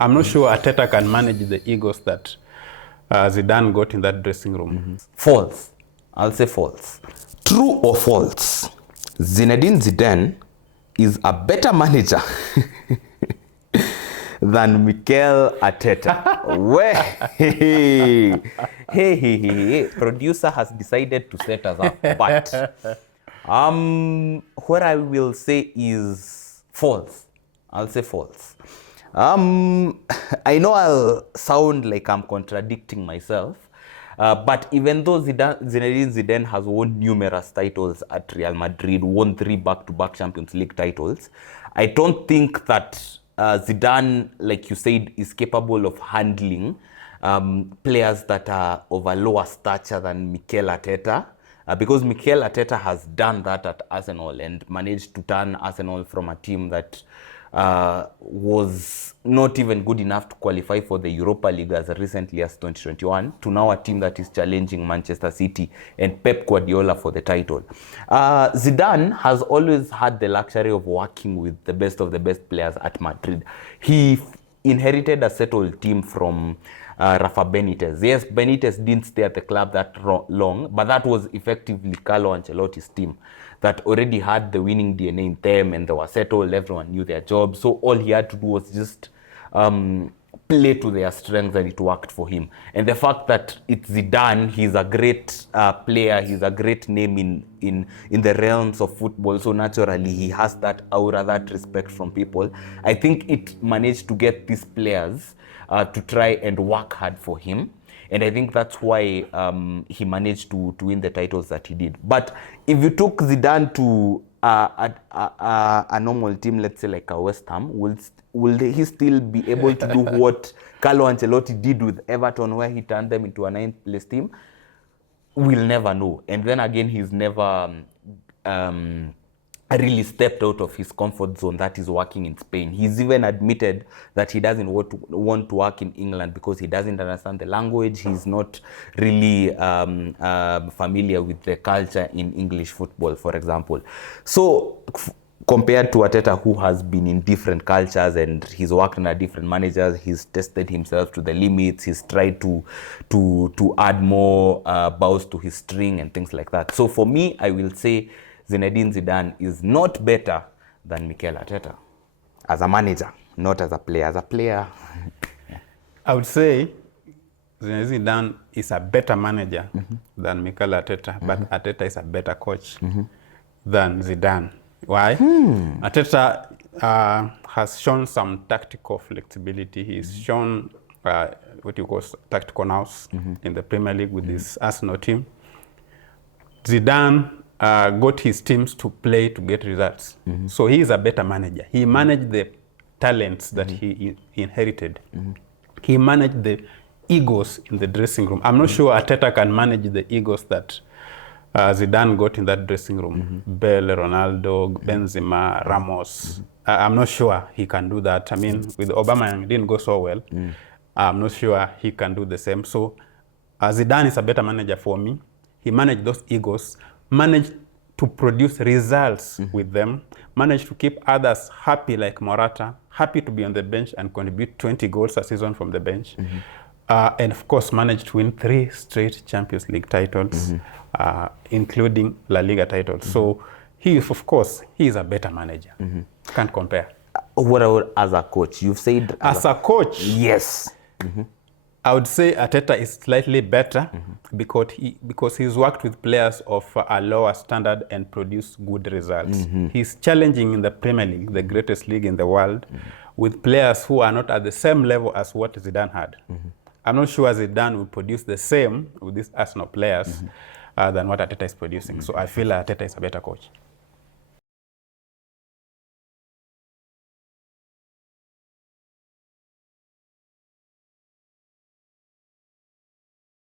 I'm not sure Arteta can manage the egos that Zidane got in that dressing room. False. I'll say false. True or false? Zinedine Zidane is a better manager than Mikel Arteta. Hey. Producer has decided to set us up. But what I will say is false. I'll say false. I know I'll sound like I'm contradicting myself, but even though Zinedine Zidane has won numerous titles at Real Madrid, won 3 back-to-back Champions League titles, I don't think that Zidane, like you said, is capable of handling players that are of a lower stature than Mikel Arteta. Because Mikel Arteta has done that at Arsenal and managed to turn Arsenal from a team that was not even good enough to qualify for the Europa League as recently as 2021 to now a team that is challenging Manchester City and Pep Guardiola for the title. Zidane has always had the luxury of working with the best of the best players at Madrid. He inherited a settled team from Rafa Benitez. Yes, Benitez didn't stay at the club that long, but that was effectively Carlo Ancelotti's team that already had the winning DNA in them, and they were settled, everyone knew their job. So all he had to do was just play to their strengths, and it worked for him. And the fact that it's Zidane, he's a great player, he's a great name in the realms of football, so naturally he has that aura, that respect from people. I think it managed to get these players to try and work hard for him. And I think that's why he managed to win the titles that he did. But if you took Zidane to a normal team, let's say like a West Ham, will he still be able to do what Carlo Ancelotti did with Everton, where he turned them into a 9th place team? We'll never know. And then again, he's never really stepped out of his comfort zone that is working in Spain. He's even admitted that he doesn't want to work in England because he doesn't understand the language. He's not really familiar with the culture in English football, for example. So compared to Arteta, who has been in different cultures and he's worked under different managers, he's tested himself to the limits, he's tried to add more bows to his string and things like that. So for me, I will say Zinedine Zidane is not better than Mikel Arteta as a manager, not as a player. As a player, I would say Zinedine Zidane is a better manager than Mikel Arteta, but Arteta is a better coach than Zidane. Why? Arteta has shown some tactical flexibility. He's shown what you call tactical nous in the Premier League with this Arsenal team. Zidane got his teams to play to get results. So he is a better manager. He managed the talents that he inherited. He managed the egos in the dressing room. I'm not sure Arteta can manage the egos that Zidane got in that dressing room. Bale, Ronaldo, Benzema, Ramos. I'm not sure he can do that. I mean, with Obama, it didn't go so well. I'm not sure he can do the same. So Zidane is a better manager for me. He managed those egos, managed to produce results with them, managed to keep others happy like Morata, happy to be on the bench and contribute 20 goals a season from the bench. And of course, managed to win 3 straight Champions League titles, including La Liga titles. So he is, of course, he is a better manager. Can't compare. what about as a coach? You've said as a coach, yes. I would say Arteta is slightly better because he's worked with players of a lower standard and produced good results. He's challenging in the Premier League, the greatest league in the world, with players who are not at the same level as what Zidane had. I'm not sure Zidane will produce the same with these Arsenal players than what Arteta is producing. So I feel Arteta is a better coach.